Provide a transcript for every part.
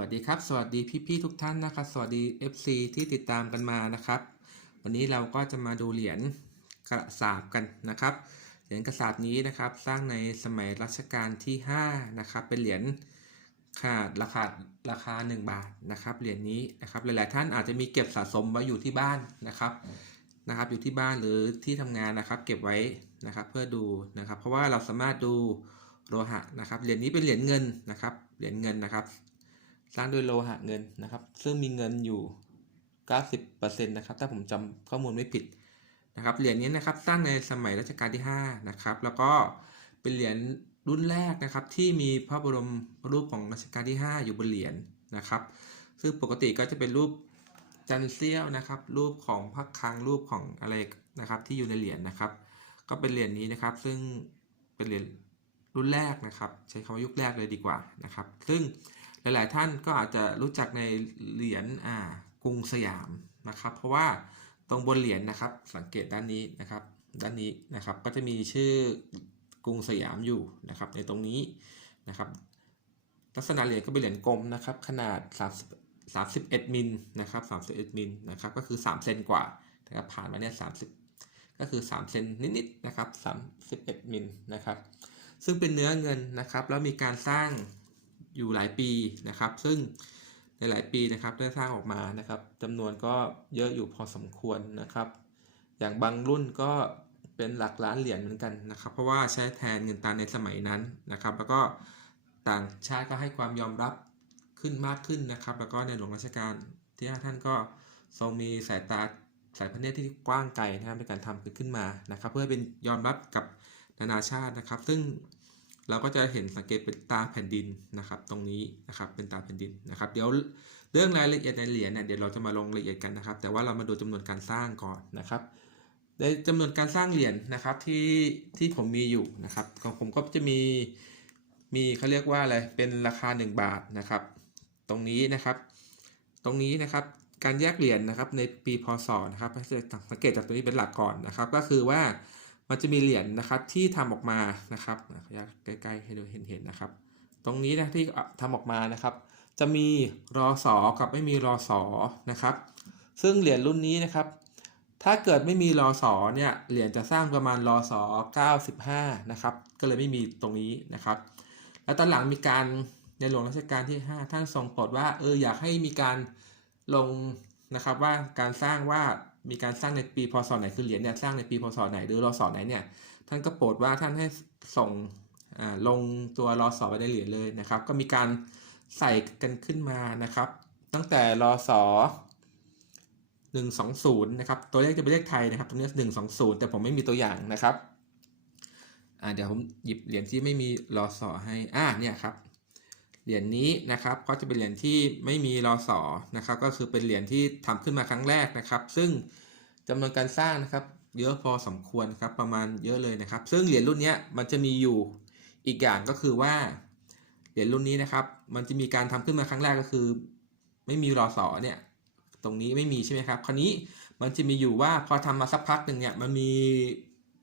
วัสดีครับ สวัสดีพี่ๆทุกท่านนะครับ สวัสดี FC ที่ติดตามกันมานะครับ วันนี้เราก็จะมาดูเหรียญกระสาบกันนะครับ เหรียญกระสาบนี้นะครับ สร้างในสมัยรัชกาลที่5นะครับ เป็นเหรียญขนาดราคาราคา 1 บาทนะครับ เหรียญนี้นะครับ หลายๆท่านอาจจะมีเก็บสะสมไว้อยู่ที่บ้านนะครับ นะครับ อยู่ที่บ้านหรือที่ทำงานนะครับ เก็บไว้นะครับ เพื่อดูนะครับ เพราะว่าเราสามารถดูโลหะนะครับ เหรียญนี้เป็นเหรียญเงินนะครับ เหรียญเงินนะครับ สร้างโดยโลหะเงินนะครับ ซึ่งมีเงินอยู่ 90%นะครับถ้าผมจำข้อมูลไม่ผิดนะครับเหรียญนี้นะครับสร้างในสมัยรัชกาลที่5นะครับแล้วก็เป็นเหรียญรุ่นแรกนะครับที่มีพระบรมรูปของรัชกาลที่ 5 อยู่บนเหรียญนะครับ ซึ่งปกติก็จะเป็นรูปจันเซี่ยวนะครับ รูปของพระคลังรูปของอะไรนะครับที่อยู่ในเหรียญนะครับ ก็เป็นเหรียญนี้นะครับ ซึ่งเป็นเหรียญรุ่นแรกนะครับ ใช้คำว่ายุคแรกเลยดีกว่านะครับ ซึ่ง หลายๆท่านก็อาจจะรู้จักในเหรียญอ่ากรุงสยามนะครับ เพราะว่าตรงบนเหรียญนะครับ สังเกตด้านนี้นะครับ ด้านนี้นะครับ ก็จะมีชื่อกรุงสยามอยู่นะครับ ในตรงนี้นะครับ ลักษณะเหรียญก็เป็นเหรียญกลมนะครับ ขนาด 30 31มิลนะครับ31มิลนะครับ ก็คือ3เซนกว่านะครับผ่านมาเนี่ย30 ก็คือ3เซนนิดๆนะครับ31มิลนะครับ ซึ่งเป็นเนื้อเงินนะครับ แล้วมีการสร้าง อยู่หลายปีนะครับ ซึ่งในหลายปีนะครับได้สร้างออกมานะครับจำนวนก็เยอะอยู่พอสมควรนะครับ อย่างบางรุ่นก็เป็นหลักล้านเหรียญเหมือนกันนะครับ เพราะว่าใช้แทนเงินตราในสมัยนั้นนะครับ แล้วก็ต่างชาติก็ให้ความยอมรับขึ้นมากขึ้นนะครับ แล้วก็ในหลวงรัชกาลที่5ท่านก็ทรงมีสายตาสายพระเนตรที่กว้างไกลนะครับในการทำขึ้นมานะครับ เพื่อเป็นยอมรับกับนานาชาตินะครับ ซึ่ง เราก็จะเห็นสังเกตเป็นตาแผ่นดินนะครับ ตรงนี้นะครับเป็นตาแผ่นดินนะครับ เดี๋ยวเรื่องรายละเอียดในเหรียญเนี่ยเดี๋ยวเราจะมาลงรายละเอียดกันนะครับ แต่ว่าเรามาดูจำนวนการสร้างก่อนนะครับในจำนวนการสร้างเหรียญนะครับที่ที่ผมมีอยู่นะครับของผมก็จะมีมีเขาเรียกว่าอะไรเป็นราคา 1 บาทนะครับ ตรงนี้นะครับ ตรงนี้นะครับการแยกเหรียญนะครับในปีพศนะครับสังเกตจากตรงนี้เป็นหลักก่อนนะครับ ก็คือว่า มันจะมีเหรียญนะครับที่ทำออกมานะครับอยากใกล้ๆให้ดูเห็นๆนะครับ ตรงนี้นะที่ทำออกมานะครับ จะมีรอสอกับไม่มีรอสอนะครับ ซึ่งเหรียญรุ่นนี้นะครับ ถ้าเกิดไม่มีรอสอเนี่ยเหรียญจะสร้างประมาณรอสอ95นะครับก็เลยไม่มีตรงนี้นะครับ แล้วตอนหลังมีการในหลวงรัชกาลที่ 5 ท่านทรงโปรดว่าเอออยากให้มีการลงนะครับว่าการสร้างว่า มีการสร้างในปีพศไหนคือเหรียญเนี่ยสร้างในปีพศไหนหรือรอสอไหนเนี่ยท่านก็โปรดว่าท่านให้ส่งลงตัวรอสอไปในเหรียญเลยนะครับ ก็มีการใส่กันขึ้นมานะครับ ตั้งแต่รอสอ120นะครับตัวเลขจะเป็นเลขไทยนะครับตรงนี้120 แต่ผมไม่มีตัวอย่างนะครับเดี๋ยวผมหยิบเหรียญที่ไม่มีรอสอให้อ่าเนี่ยครับ เหรียญนี้นะครับก็จะเป็นเหรียญที่ไม่มีรอสอนะครับก็คือเป็นเหรียญที่ทำขึ้นมาครั้งแรกนะครับ ซึ่งจำนวนการสร้างนะครับเยอะพอสมควรครับประมาณเยอะเลยนะครับ ซึ่งเหรียญรุ่นนี้มันจะมีอยู่อีกอย่างก็คือว่าเหรียญรุ่นนี้นะครับ มันจะมีการทำขึ้นมาครั้งแรกก็คือ ไม่มีรอสอเนี่ยตรงนี้ไม่มีใช่ไหมครับ คราวนี้มันจะมีอยู่ว่าพอทำมาสักพักหนึ่งเนี่ยมันมี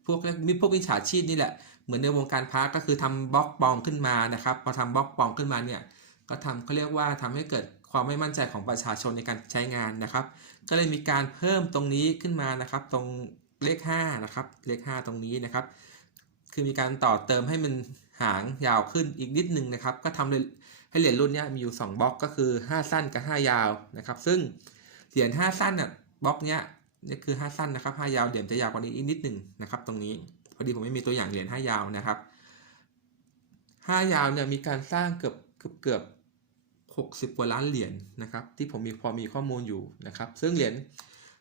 พวกมีพวกวิชาชีพนี่แหละ เหมือนในวงการพาร์ก็คือทำบล็อกปลอมขึ้นมานะครับพอทำบล็อกปลอมขึ้นมาเนี่ยก็ทำเขาเรียกว่าทำให้เกิดความไม่มั่นใจของประชาชนในการใช้งานนะครับ ก็เลยมีการเพิ่มตรงนี้ขึ้นมานะครับ ตรงเลข5นะครับเลข 5 ตรงนี้นะครับ คือมีการต่อเติมให้มันหางยาวขึ้นอีกนิดนึงนะครับ ก็ทำให้เหรียญรุ่นนี้มีอยู่ 2บล็อกก็คือ 5 สั้นกับ 5 ยาวนะครับ ซึ่งเหรียญ5สั้นน่ะบล็อกเนี้ยนี่คือ 5 สั้นนะครับ 5 ยาวเหรียญจะยาวกว่านี้อีกนิดหนึ่งนะครับ ตรงนี้ อดีผมไม่มีตัวอย่างเหรียญ5ยาวนะครับ5ยาวเนี่ยมีการสร้างเกือบเกือบเกือบ60กว่าล้านเหรียญนะครับที่ผมมีพอมีข้อมูลอยู่นะครับ ซึ่งเหรียญ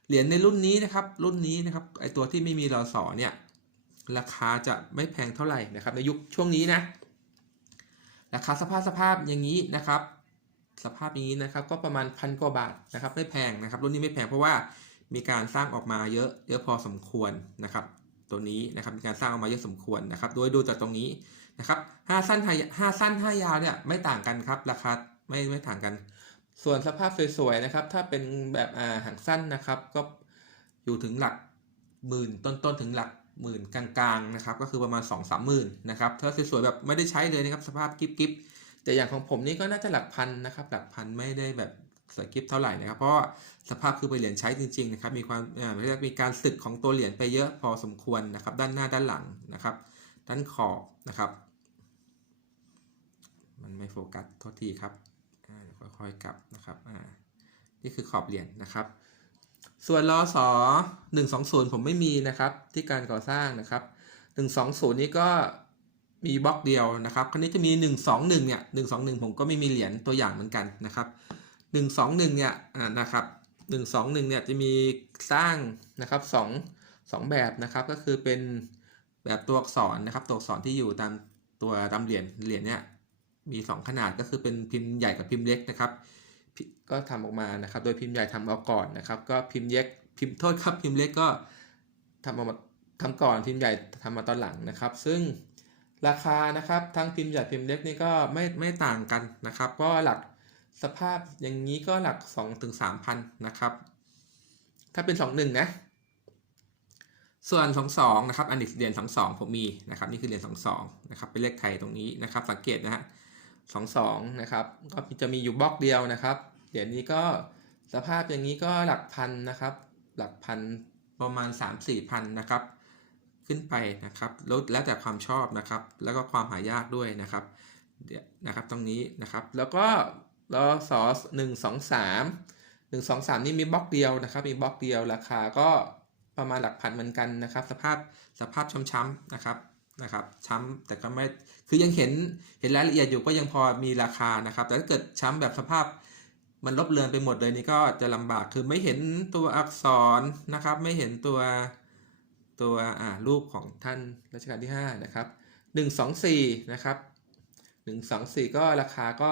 เหรียญในรุ่นนี้นะครับรุ่นนี้นะครับไอตัวที่ไม่มีรอสอเนี่ยราคาจะไม่แพงเท่าไหร่นะครับในยุคช่วงนี้นะราคาสภาพสภาพอย่างนี้นะครับ สภาพอย่างนี้นะครับก็ประมาณพันกว่าบาทนะครับไม่แพงนะครับ รุ่นนี้ไม่แพงเพราะว่ามีการสร้างออกมาเยอะเยอะพอสมควรนะครับ ตัวนี้นะครับมีการสร้างออกมาเยอะสมควรนะครับ โดยดูจากตรงนี้นะครับห้าสั้นห้าสั้นห้ายาวเนี่ยไม่ต่างกันครับ ราคาไม่ไม่ต่างกัน ส่วนสภาพสวยๆนะครับ ถ้าเป็นแบบอ่าหางสั้นนะครับ ก็อยู่ถึงหลักหมื่นต้นๆถึงหลักหมื่นกลางๆนะครับ ก็คือประมาณ2องสามหมื่นนะครับถ้าสวยๆแบบไม่ได้ใช้เลยนะครับสภาพกิ๊บแต่อย่างของผมนี่ก็น่าจะหลักพันนะครับ หลักพันไม่ได้แบบ สกิฟเท่าไหร่นะครับ เพราะสภาพคือเป็นเหรียญใช้จริงๆนะครับ มีความอ่เรียกมีการสึกของตัวเหรียญไปเยอะพอสมควรนะครับ ด้านหน้าด้านหลังนะครับ ด้านขอบนะครับ มันไม่โฟกัสโทษทีครับค่อยๆกลับนะครับอ่านี่คือขอบเหรียญนะครับ ส่วนรอสอ120ผมไม่มีนะครับที่การก่อสร้างนะครับ120นี่ก็มีบล็อกเดียวนะครับ คราวนี้จะมี 121เนี่ย121 ผมก็ไม่มีเหรียญตัวอย่างเหมือนกันนะครับ 121เนี่ยอ่านะครับ121เนี่ยจะมีสร้างนะครับสองสองแบบนะครับก็คือเป็นแบบตัวอักษรนะครับตัวอักษรที่อยู่ตามตัวตามเหรียญเหรียญเนี่ยมี 2 ขนาดก็คือเป็นพิมพ์ใหญ่กับพิมพ์เล็กนะครับ ก็ทำออกมานะครับ โดยพิมพ์ใหญ่ทำเอาก่อนนะครับ ก็พิมพ์เล็กพิมพ์โทษครับพิมพ์เล็กก็ทำออกมาทำก่อนพิมพ์ใหญ่ทำมาตอนหลังนะครับ ซึ่งราคานะครับทั้งพิมพ์ใหญ่พิมพ์เล็กนี่ก็ไม่ไม่ต่างกันนะครับ ก็หลัก สภาพอย่างนี้ก็หลัก2ถึง3,000นะครับ ถ้าเป็น 21 นะ ส่วน 22 นะครับ อันนี้เรียญ22 ผมมีนะครับ นี่คือเรียญ22 นะครับ เป็นเลขไทยตรงนี้นะครับ สังเกตนะฮะ22 นะครับ ก็จะมีอยู่บล็อกเดียวนะครับเหรียญนี้ก็สภาพอย่างนี้ก็หลักพันนะครับ หลักพันประมาณ 3-4พันนะครับขึ้นไปนะครับแล้วแล้วแต่ความชอบนะครับ แล้วก็ความหายากด้วยนะครับเดี๋ยวนะครับตรงนี้นะครับ แล้วก็ รอสอหนึ่งสองสามหนึ่งสองสามนี่มีบล็อกเดียวนะครับ มีบล็อกเดียวราคาก็ประมาณหลักพันเหมือนกันนะครับ สภาพสภาพช้ำๆนะครับนะครับช้ำแต่ก็ไม่คือยังเห็นเห็นรายละเอียดอยู่ก็ยังพอมีราคานะครับ แต่ถ้าเกิดช้ำแบบสภาพมันลบเลือนไปหมดเลยนี่ก็จะลำบากคือไม่เห็นตัวอักษรนะครับ ไม่เห็นตัวตัวอ่ารูปของท่านรัชกาลที่ 5 นะครับ 124 นะครับ 124 ก็ราคาก็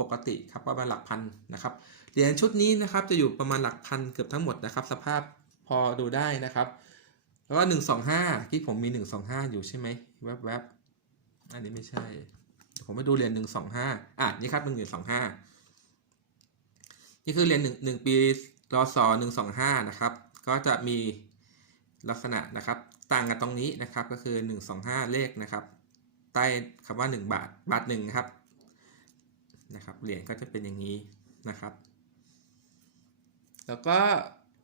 ปกติครับประมาณหลักพันนะครับเหรียญชุดนี้นะครับจะอยู่ประมาณหลักพันเกือบทั้งหมดนะครับ สภาพพอดูได้นะครับ แล้วก็125ที่ผมมี125องห้าอยู่ใช่ไหมแวบๆอันนี้ไม่ใช่ ผมไปดูเหรียญ125อะนี่ครับ1เหรียญ25นี่คือเหรียญ1 1ปีรศ125นะครับ ก็จะมีลักษณะนะครับ ต่างกันตรงนี้นะครับก็คือ125เลขนะครับ ใต้คำว่า1บาทบาทหนึ่งครับ นะครับเหรียญก็จะเป็นอย่างนี้นะครับ แล้วก็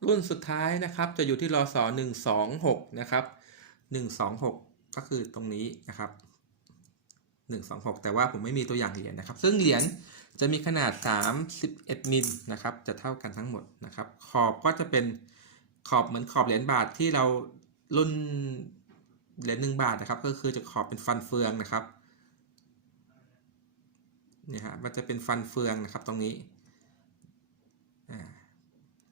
รุ่นสุดท้ายนะครับจะอยู่ที่รศ126 นะครับ 126 ก็คือตรงนี้นะครับ 126 แต่ว่าผมไม่มีตัวอย่างเหรียญนะครับ ซึ่งเหรียญจะมีขนาด 31 มิลนะครับ จะเท่ากันทั้งหมดนะครับ ขอบก็จะเป็นขอบเหมือนขอบเหรียญบาทที่เรารุ่นเหรียญหนึ่งบาทนะครับ ก็คือจะขอบเป็นฟันเฟืองนะครับ นี่ฮะมันจะเป็นฟันเฟืองนะครับตรงนี้อ่า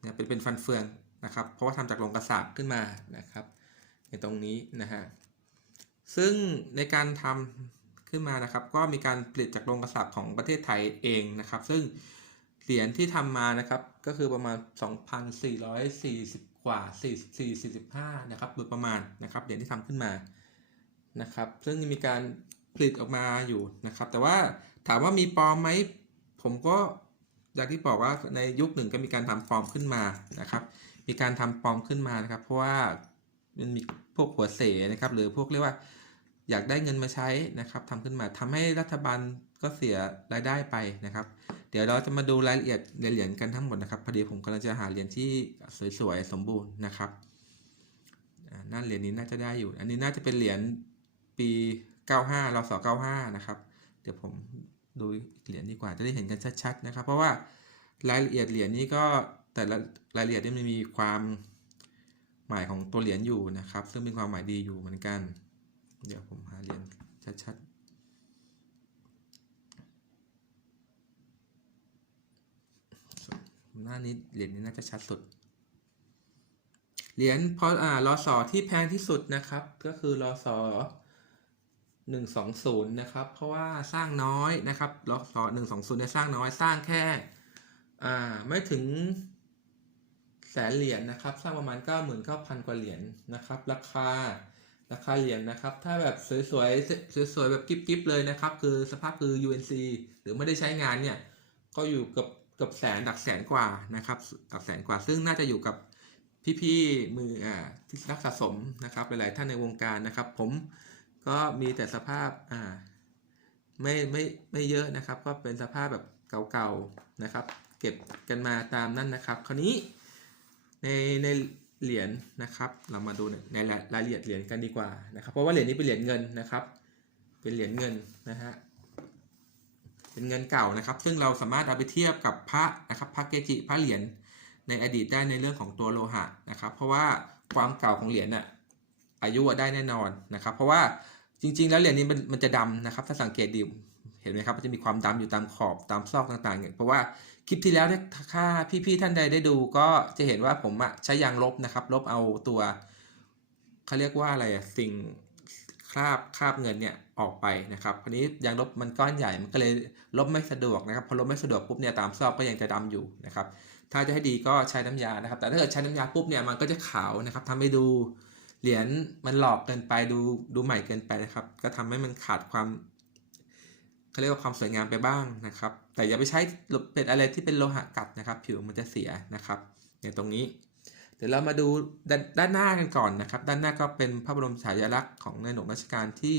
เนี่ยเป็นเป็นฟันเฟืองนะครับ เพราะว่าทำจากโลงกระสาบขึ้นมานะครับ ในตรงนี้นะฮะซึ่งในการทำขึ้นมานะครับ ก็มีการผลิตจากโรงกระสาบของประเทศไทยเองนะครับ ซึ่งเหรียญที่ทำมานะครับก็คือประมาณ 2,440 กว่า 44 45 นะครับโดยประมาณนะครับเหรียญที่ทำขึ้นมานะครับ ซึ่งมีการผลิตออกมาอยู่นะครับ แต่ว่า ถามว่ามีปลอมไหมผมก็อย่างที่บอกว่าในยุคหนึ่งก็มีการทำปลอมขึ้นมานะครับ มีการทำปลอมขึ้นมานะครับ เพราะว่ามันมีพวกหัวเสนะครับ หรือพวกเรียกว่าอยากได้เงินมาใช้นะครับทำขึ้นมาทำให้รัฐบาลก็เสียรายได้ไปนะครับ เดี๋ยวเราจะมาดูรายละเอียดเหรียญกันทั้งหมดนะครับพอดีผมกำลังจะหาเหรียญที่สวยๆสมบูรณ์นะครับอ่น่าเหรียญนี้น่าจะได้อยู่ อันนี้น่าจะเป็นเหรียญปี 95รศ95 นะครับ เดี๋ยวผม ดูเหรียญดีกว่าจะได้เห็นกันชัดๆนะครับ เพราะว่ารายละเอียดเหรียญนี้ก็แต่ละรายละเอียดนี่มันมีความหมายของตัวเหรียญอยู่นะครับ ซึ่งเป็นความหมายดีอยู่เหมือนกัน เดี๋ยวผมหาเหรียญชัดๆหน้านี้เหรียญนี้น่าจะชัดสุดเหรียญพออ่ารอสอที่แพงที่สุดนะครับ ก็คือรอสอ 120 นะครับ เพราะว่าสร้างน้อยนะครับรอสอ120เนี่ยสร้างน้อยสร้างแค่ไม่ถึงแสนเหรียญนะครับ สร้างประมาณ 99,000 กว่าเหรียญนะครับ ราคาราคาเหรียญนะครับ ถ้าแบบสวยๆสวยๆแบบกิ๊บๆเลยนะครับ คือสภาพคือ UNC หรือไม่ได้ใช้งานเนี่ยก็อยู่กับเกับแสนดักแสนกว่านะครับดักแสนกว่า ซึ่งน่าจะอยู่กับพี่ๆมืออ่าที่รักสะสมนะครับหลายๆท่านในวงการนะครับ ผม ก็มีแต่สภาพอ่าไม่ไม่ไม่เยอะนะครับ ก็เป็นสภาพแบบเก่าๆนะครับ เก็บกันมาตามนั่นนะครับ คราวนี้ในในเหรียญนะครับ เรามาดูในรายรายละเอียดเหรียญกันดีกว่านะครับ เพราะว่าเหรียญนี้เป็นเหรียญเงินนะครับ เป็นเหรียญเงินนะฮะเป็นเงินเก่านะครับ ซึ่งเราสามารถเอาไปเทียบกับพระนะครับพระเกจิพระเหรียญในอดีตได้ในเรื่องของตัวโลหะนะครับ เพราะว่าความเก่าของเหรียญน่ะอายุได้แน่นอนนะครับ เพราะว่า จริง ๆ แล้วเหรียญนี้มันมันจะดำนะครับ ถ้าสังเกตดีเห็นไหมครับมันจะมีความดำอยู่ตามขอบตามซอกต่างๆเนี่ยเพราะว่าคลิปที่แล้วเนี่ยถ้าพี่ๆท่านใดได้ดูก็จะเห็นว่าผมอะใช้ยางลบนะครับ ลบเอาตัวเขาเรียกว่าอะไรอะสิ่งคราบคราบเงินเนี่ยออกไปนะครับคราวนี้ยางลบมันก้อนใหญ่มันก็เลยลบไม่สะดวกนะครับพอลบไม่สะดวกปุ๊บเนี่ยตามซอกก็ยังจะดำอยู่นะครับ ถ้าจะให้ดีก็ใช้น้ำยานะครับ แต่ถ้าเกิดใช้น้ำยาปุ๊บเนี่ยมันก็จะขาวนะครับทำให้ดู เหรียญมันหลอกเกินไปดูดูใหม่เกินไปนะครับ ก็ทำให้มันขาดความเขาเรียกว่าความสวยงามไปบ้างนะครับ แต่อย่าไปใช้เป็นอะไรที่เป็นโลหะกัดนะครับ ผิวมันจะเสียนะครับอย่างตรงนี้ เดี๋ยวเรามาดูดด้านหน้ากันก่อนนะครับ ด้านหน้าก็เป็นพระบรมฉายาลักษณ์ของในหลวงรัชกาลที่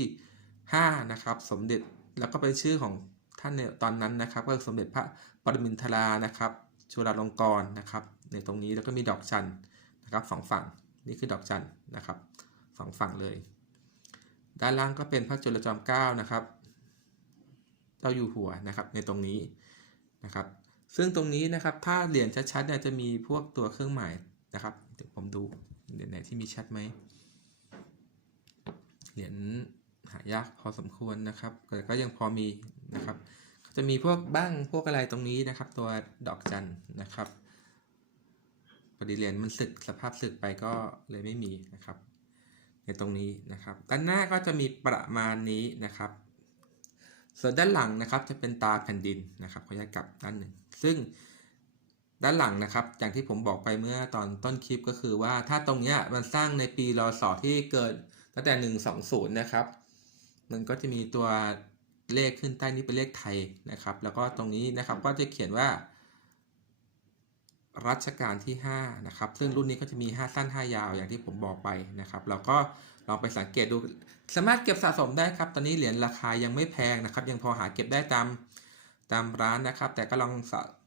5 นะครับ สมเด็จแล้วก็เป็นชื่อของท่านในตอนนั้นนะครับ ก็คือสมเด็จพระปรมินทรานะครับ จุฬาลงกรณ์นะครับ ในตรงนี้แล้วก็มีดอกจันนะครับสองฝั่ง นี่คือดอกจันนะครับสองฝั่งเลย ด้านล่างก็เป็นพระจุลจอมเกล้านะครับเจ้าอยู่หัวนะครับในตรงนี้นะครับ ซึ่งตรงนี้นะครับถ้าเหรียญชัดๆเนี่ยจะมีพวกตัวเครื่องหมายนะครับเดี๋ยวผมดูเหรียญไหนที่มีชัดไหมเหรียญหายากพอสมควรนะครับแต่ก็ยังพอมีนะครับจะมีพวกบ้างพวกอะไรตรงนี้นะครับ ตัวดอกจันนะครับ พอดีเหรียญมันสึกสภาพสึกไปก็เลยไม่มีนะครับ ในตรงนี้นะครับ ด้านหน้าก็จะมีประมาณนี้นะครับ ส่วนด้านหลังนะครับจะเป็นตาแผ่นดินนะครับขออนุญาตกลับด้านหนึ่งซึ่งด้านหลังนะครับ อย่างที่ผมบอกไปเมื่อตอนต้นคลิปก็คือว่าถ้าตรงเนี้ยมันสร้างในปีรอศที่เกิดตั้งแต่ 120 นะครับ มันก็จะมีตัวเลขขึ้นใต้นี้เป็นเลขไทยนะครับ แล้วก็ตรงนี้นะครับก็จะเขียนว่า รัชกาลที่5นะครับซึ่งรุ่นนี้ก็จะมี 5 สั้น 5 ยาวอย่างที่ผมบอกไปนะครับเราก็ลองไปสังเกตดู สามารถเก็บสะสมได้ครับ ตอนนี้เหรียญราคายังไม่แพงนะครับ ยังพอหาเก็บได้ตามตามร้านนะครับ แต่ก็ลอง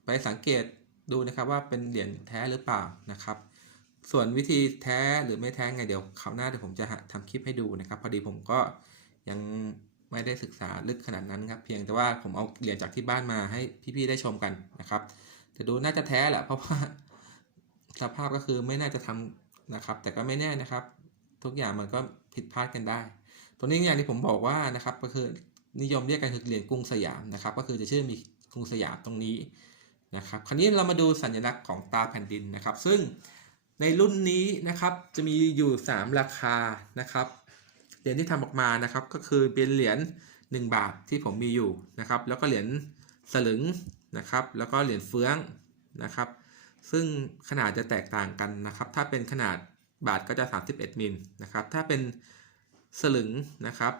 ไปสังเกตดูนะครับว่าเป็นเหรียญแท้หรือเปล่านะครับ ส่วนวิธีแท้หรือไม่แท้ไงเดี๋ยวคราวหน้าเดี๋ยวผมจะทำคลิปให้ดูนะครับ พอดีผมก็ยังไม่ได้ศึกษาลึกขนาดนั้นครับ เพียงแต่ว่าผมเอาเหรียญจากที่บ้านมาให้พี่ๆได้ชมกันนะครับ แต่ดูน่าจะแท้แหละเพราะว่าสภาพก็คือไม่น่าจะทำนะครับ แต่ก็ไม่แน่นะครับ ทุกอย่างมันก็ผิดพลาดกันได้ ตัวนี้อย่างที่ผมบอกว่านะครับ ก็คือนิยมเรียกกันคือเหรียญกรุงสยามนะครับ ก็คือจะชื่อมีกรุงสยามตรงนี้นะครับ คราวนี้เรามาดูสัญลักษณ์ของตาแผ่นดินนะครับ ซึ่งในรุ่นนี้นะครับจะมีอยู่ 3 ราคานะครับเหรียญที่ทำออกมานะครับ ก็คือเป็นเหรียญ1บาทที่ผมมีอยู่นะครับ แล้วก็เหรียญสลึง นะครับ แล้วก็เหรียญเฟืองนะครับ ซึ่งขนาดจะแตกต่างกันนะครับ ถ้าเป็นขนาดบาทก็จะ 31มิลนะครับ ถ้าเป็นสลึงนะครับ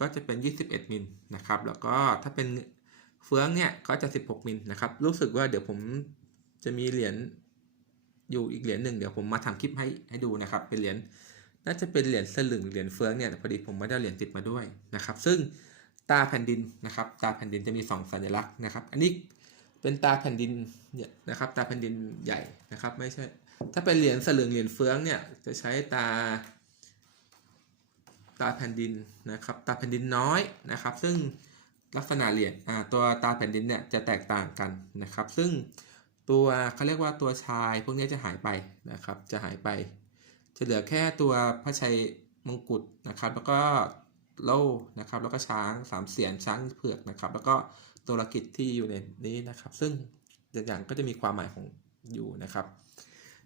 ก็จะเป็น 21มิลนะครับ แล้วก็ถ้าเป็นเฟืองเนี่ยก็จะ 16มิลนะครับ รู้สึกว่าเดี๋ยวผมจะมีเหรียญอยู่อีกเหรียญหนึ่งเดี๋ยวผมมาทำคลิปให้ให้ดูนะครับ เป็นเหรียญน่าจะเป็นเหรียญสลึงเหรียญเฟืองเนี่ยพอดีผมไม่ได้เหรียญติดมาด้วยนะครับ ซึ่ง ตาแผ่นดินนะครับ ตาแผ่นดินจะมี 2 สัญลักษณ์นะครับ อันนี้เป็นตาแผ่นดินเนี่ยนะครับ ตาแผ่นดินใหญ่นะครับ ไม่ใช่ ถ้าเป็นเหรียญสลึงเหรียญเฟืองเนี่ยจะใช้ตา ตาแผ่นดินนะครับ ตาแผ่นดินน้อยนะครับ ซึ่งลักษณะเหรียญตัวตาแผ่นดินเนี่ยจะแตกต่างกันนะครับ ซึ่งตัวเขาเรียกว่าตัวชายพวกนี้จะหายไปนะครับ จะหายไป จะเหลือแค่ตัวพระชัยมงกุฎนะครับ แล้วก็ โล่นะครับ แล้วก็ช้างสามเสียนช้างเผือกนะครับ แล้วก็ตัวละกิจที่อยู่ในนี้นะครับ ซึ่งอย่างก็จะมีความหมายของอยู่นะครับ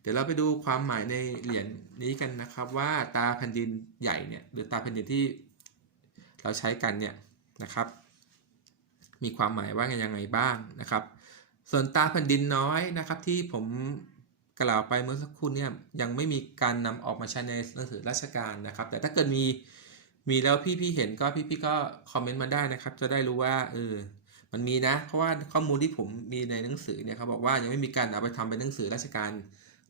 เดี๋ยวเราไปดูความหมายในเหรียญนี้กันนะครับ ว่าตาแผ่นดินใหญ่เนี่ยหรือตาแผ่นดินที่เราใช้กันเนี่ยนะครับ มีความหมายว่าไงยังไงบ้างนะครับ ส่วนตาแผ่นดินน้อยนะครับที่ผมกล่าวไปเมื่อสักครู่เนี่ยยังไม่มีการนำออกมาใช้ในหนังสือราชการนะครับ แต่ถ้าเกิดมี มีแล้วพี่ๆเห็นก็พี่ๆก็คอมเมนต์มาได้นะครับ จะได้รู้ว่าเออมันมีนะ เพราะว่าข้อมูลที่ผมมีในหนังสือเนี่ยเขาบอกว่ายังไม่มีการเอาไปทำเป็นหนังสือราชการ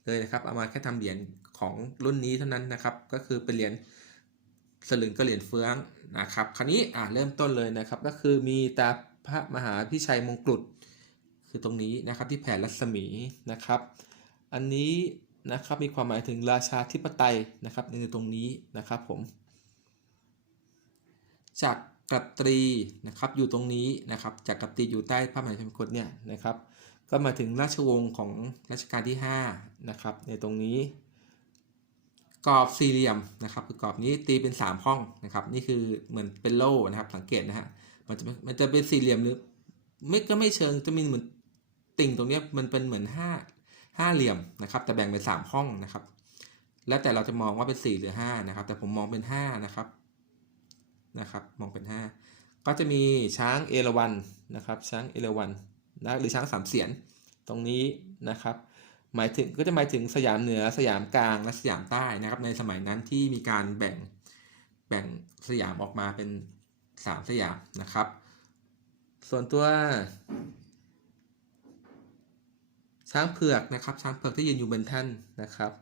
เลยนะครับ เอามาแค่ทำเหรียญของรุ่นนี้เท่านั้นนะครับ ก็คือเป็นเหรียญสลึงก็เหรียญเฟืองนะครับ คราวนี้อ่าเริ่มต้นเลยนะครับ ก็คือมีตาพระมหาพิชัยมงกุฎคือตรงนี้นะครับที่แผ่รัศมีนะครับ อันนี้นะครับมีความหมายถึงราชาธิปไตยนะครับในตรงนี้นะครับผม จากกัตรีนะครับอยู่ตรงนี้นะครับจากกัตรีอยู่ใต้พระมหาชนกฎเนี่ยนะครับก็มาถึงราชวงศ์ของรัชกาลที่5นะครับในตรงนี้กรอบสี่เหลี่ยมนะครับคือกรอบนี้ตีเป็น 3 ห้องนะครับนี่คือเหมือนเป็นโล่นะครับสังเกตนะฮะมันจะมันจะเป็นสี่เหลี่ยมหรือไม่ก็ไม่เชิงจะมีเหมือนติ่งตรงนี้มันเป็นเหมือน5ห้าเหลี่ยมนะครับแต่แบ่งเป็น 3 ห้องนะครับ แล้วแต่เราจะมองว่าเป็น 4 หรือ 5 นะครับ แต่ผมมองเป็น 5 นะครับ นะครับมองเป็น 5 ก็จะมีช้างเอราวัณนะครับช้างเอราวัณนะหรือช้างสามเสียนตรงนี้นะครับหมายถึงก็จะหมายถึงสยามเหนือสยามกลางและสยามใต้นะครับ ในสมัยนั้นที่มีการแบ่งแบ่งสยามออกมาเป็น 3 สยามนะครับ ส่วนตัว ช้างเผือกนะครับ ช้างเผือกที่ยืนอยู่บนท่านนะครับ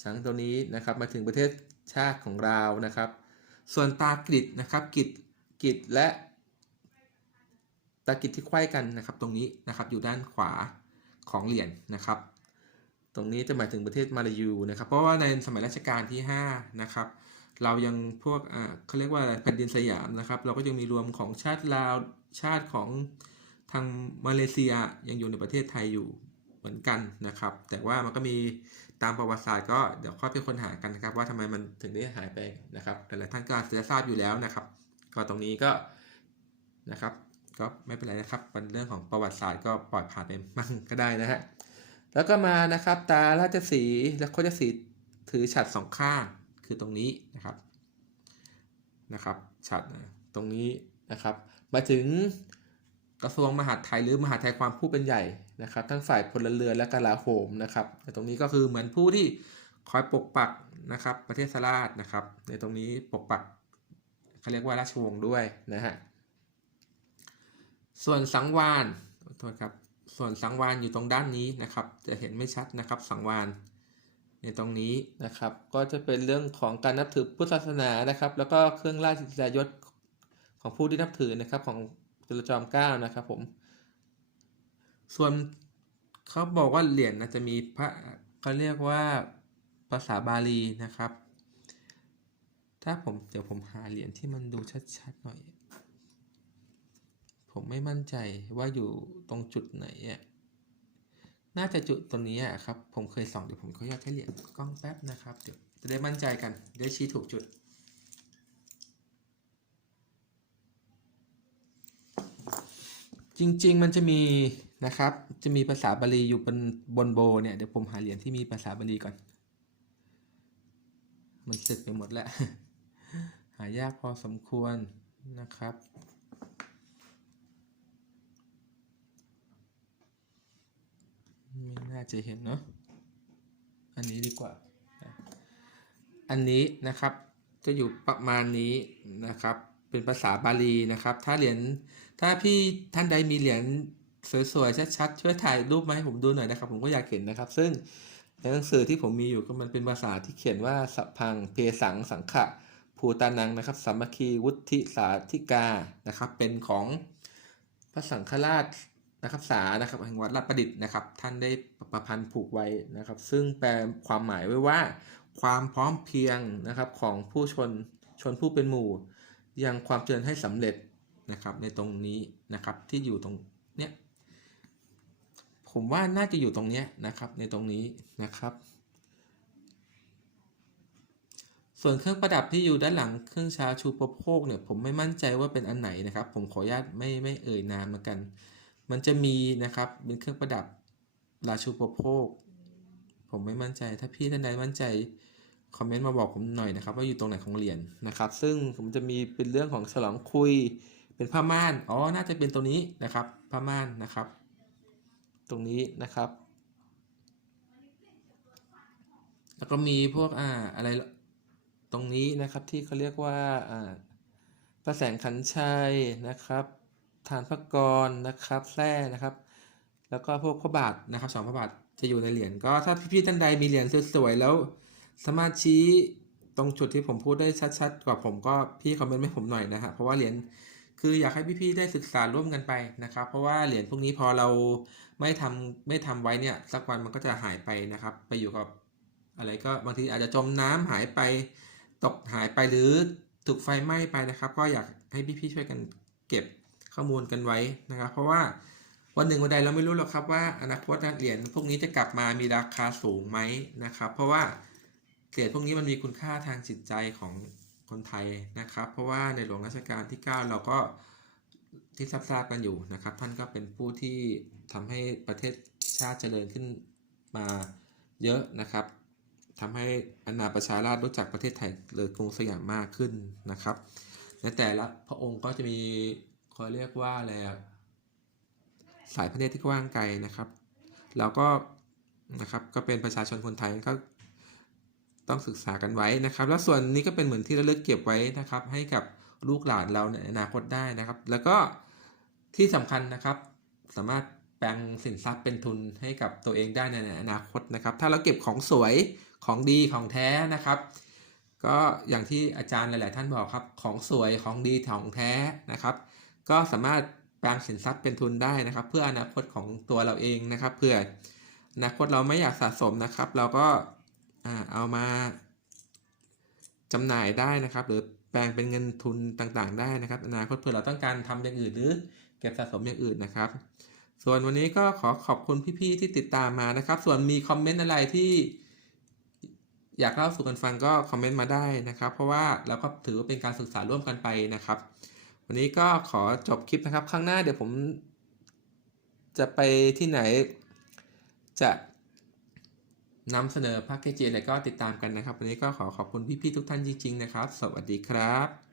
ช้างตัวนี้นะครับมาถึงประเทศชาติของเรานะครับ ส่วนตากริดนะครับกริดกริดและตากริดที่ไขว้กันนะครับตรงนี้นะครับอยู่ด้านขวาของเหรียญนะครับ ตรงนี้จะหมายถึงประเทศมาลายูนะครับ เพราะว่าในสมัยรัชกาลที่5นะครับเรายังพวกอ่าเขาเรียกว่าแผ่นดินสยามนะครับ เราก็ยังมีรวมของชาติลาวชาติของทางมาเลเซียยังอยู่ในประเทศไทยอยู่ เหมือนกันนะครับ แต่ว่ามันก็มีตามประวัติศาสตร์ก็เดี๋ยวค่อยไปค้นหากันนะครับ ว่าทำไมมันถึงได้หายไปนะครับแต่หลายท่านก็อาจจะทราบอยู่แล้วนะครับ ก็ตรงนี้ก็นะครับก็ไม่เป็นไรนะครับเป็นเรื่องของประวัติศาสตร์ก็ปล่อยผ่านไปมั่งก็ได้นะฮะแล้วก็มานะครับตาราชสีและโคชสีถือฉัดสองข้างคือตรงนี้นะครับนะครับฉัดตรงนี้นะครับ มาถึง กระทรวงมหาดไทยหรือมหาดไทยความผู้เป็นใหญ่นะครับ ทั้งฝ่ายพลเรือนและกลาโหมนะครับในตรงนี้ก็คือเหมือนผู้ที่คอยปกปักนะครับ ประเทศสราชนะครับ ในตรงนี้ปกปักเขาเรียกว่าราชวงศ์ด้วยนะฮะส่วนสังวานโทษครับส่วนสังวานอยู่ตรงด้านนี้นะครับ จะเห็นไม่ชัดนะครับสังวานในตรงนี้นะครับ ก็จะเป็นเรื่องของการนับถือพุทธศาสนานะครับ แล้วก็เครื่องราชกิจยศของผู้ที่นับถือนะครับของ จุลจอมเก้านะครับผม ส่วนเขาบอกว่าเหรียญนะจะมีพระเขาเรียกว่าภาษาบาลีนะครับ ถ้าผมเดี๋ยวผมหาเหรียญที่มันดูชัดๆหน่อย ผมไม่มั่นใจว่าอยู่ตรงจุดไหนอะน่าจะจุดตรงนี้อะครับ ผมเคยส่องเดี๋ยวผมขออนุญาตใช้เหรียญกล้องแป๊บนะครับ เดี๋ยวจะได้มั่นใจกัน ได้ชี้ถูกจุด จริง ๆ มันจะมีนะครับ จะมีภาษาบาลีอยู่บนบนโบเนี่ย เดี๋ยวผมหาเหรียญที่มีภาษาบาลีก่อน มันสร็จไปหมดแล้ว หายากพอสมควรนะครับ ไม่น่าจะเห็นเนาะ อันนี้ดีกว่า อันนี้นะครับ จะอยู่ประมาณนี้นะครับ เป็นภาษาบาลีนะครับ ถ้าเหรียญ ถ้าพี่ท่านใดมีเหรียญสวยๆ ชัดๆ ช่วยถ่ายรูปมาให้ผมดูหน่อยนะครับ ผมก็อยากเห็นนะครับ ซึ่งในหนังสือที่ผมมีอยู่ก็มันเป็นภาษาที่เขียนว่าสัพพังเพสังสังขะภูตานังนะครับสามัคคีวุฒิสาธิกานะครับ เป็นของพระสังฆราชนะครับสานะครับแห่งวัดลาดประดิษฐ์นะครับ ท่านได้ประพันธ์ผูกไว้นะครับ ซึ่งแปลความหมายไว้ว่า ความพร้อมเพียงนะครับของผู้ชนชนผู้เป็นหมู่ ยังความเจริญให้สำเร็จ นะครับในตรงนี้นะครับที่อยู่ตรงเนี้ยผมว่าน่าจะอยู่ตรงเนี้ยนะครับในตรงนี้นะครับ ส่วนเครื่องประดับที่อยู่ด้านหลังเครื่องชาชูประโภคเนี่ยผมไม่มั่นใจว่าเป็นอันไหนนะครับ ผมขออนุญาตไม่ไม่เอ่ยนามแล้วกัน มันจะมีนะครับเป็นเครื่องประดับราชูประโภค ผมไม่มั่นใจถ้าพี่ท่านใดมั่นใจคอมเมนต์มาบอกผมหน่อยนะครับว่าอยู่ตรงไหนของเหรียญนะครับ ซึ่งผมจะมีเป็นเรื่องของฉลองคุย เป็นผ้าม่าน อ๋อ น่าจะเป็นตัวนี้นะครับ ผ้าม่านนะครับ ตรงนี้นะครับ แล้วก็มีพวกอ่าอะไร ตรงนี้นะครับที่เขาเรียกว่าอ่าพระแสงขันชัยนะครับฐานพระกรนะครับแท้นะครับ แล้วก็พวกพระบาทนะครับสองพระบาทจะอยู่ในเหรียญก็ถ้าพี่ๆท่านใดมีเหรียญสวยๆแล้ว สามารถชี้ตรงจุดที่ผมพูดได้ชัดๆกว่าผมก็พี่คอมเมนต์ให้ผมหน่อยนะฮะเพราะว่าเหรียญ คืออยากให้พี่ๆได้ศึกษาร่วมกันไปนะครับ เพราะว่าเหรียญพวกนี้พอเราไม่ทำไม่ทำไว้เนี่ยสักวันมันก็จะหายไปนะครับ ไปอยู่กับอะไรก็บางทีอาจจะจมน้ำหายไปตกหายไปหรือถูกไฟไหม้ไปนะครับ ก็อยากให้พี่ๆช่วยกันเก็บข้อมูลกันไว้นะครับ เพราะว่าวันหนึ่งวันใดเราไม่รู้หรอกครับว่าอนาคตเหรียญพวกนี้จะกลับมามีราคาสูงไหมนะครับ เพราะว่าเหรียญพวกนี้มันมีคุณค่าทางจิตใจของ คนไทยนะครับ เพราะว่าในหลวงรัชกาลที่ 9 เราก็ที่ทราบกันอยู่นะครับ ท่านก็เป็นผู้ที่ทำให้ประเทศชาติเจริญขึ้นมาเยอะนะครับทำให้อาณาประชาราชรู้จักประเทศไทยเลยกรุงสยามมากขึ้นนะครับในแต่ละพระองค์ก็จะมีเขาเรียกว่าอะไรสายพระเนตรที่กว้างไกลนะครับ เราก็นะครับก็เป็นประชาชนคนไทยก็ ต้องศึกษากันไว้นะครับ แล้วส่วนนี้ก็เป็นเหมือนที่ระลึกเก็บไว้นะครับ ให้กับลูกหลานเราในอนาคตได้นะครับ แล้วก็ที่สำคัญนะครับ สามารถแปลงสินทรัพย์เป็นทุนให้กับตัวเองได้ในอนาคตนะครับ ถ้าเราเก็บของสวยของดีของแท้นะครับ ก็อย่างที่อาจารย์หลาย ๆ ท่านบอกครับ ของสวยของดีของแท้นะครับ ก็สามารถแปลงสินทรัพย์เป็นทุนได้นะครับ เพื่ออนาคตของตัวเราเองนะครับ เพื่ออนาคตเราไม่อยากสะสมนะครับ เราก็ อ่าเอามาจำหน่ายได้นะครับ หรือแปลงเป็นเงินทุนต่างๆ ได้นะครับอนาคตเผื่อเราต้องการทำอย่างอื่นหรือเก็บสะสมอย่างอื่นนะครับ ส่วนวันนี้ก็ขอขอบคุณพี่ๆที่ติดตามมานะครับ ส่วนมีคอมเมนต์อะไรที่อยากเล่าสู่กันฟังก็คอมเมนต์มาได้นะครับ เพราะว่าเราก็ถือว่าเป็นการศึกษาร่วมกันไปนะครับ วันนี้ก็ขอจบคลิปนะครับ ข้างหน้าเดี๋ยวผมจะไปที่ไหนจะ นำเสนอแพ็กเกจอะไรก็ติดตามกันนะครับ วันนี้ก็ขอขอบคุณพี่ๆทุกท่านจริงๆนะครับ สวัสดีครับ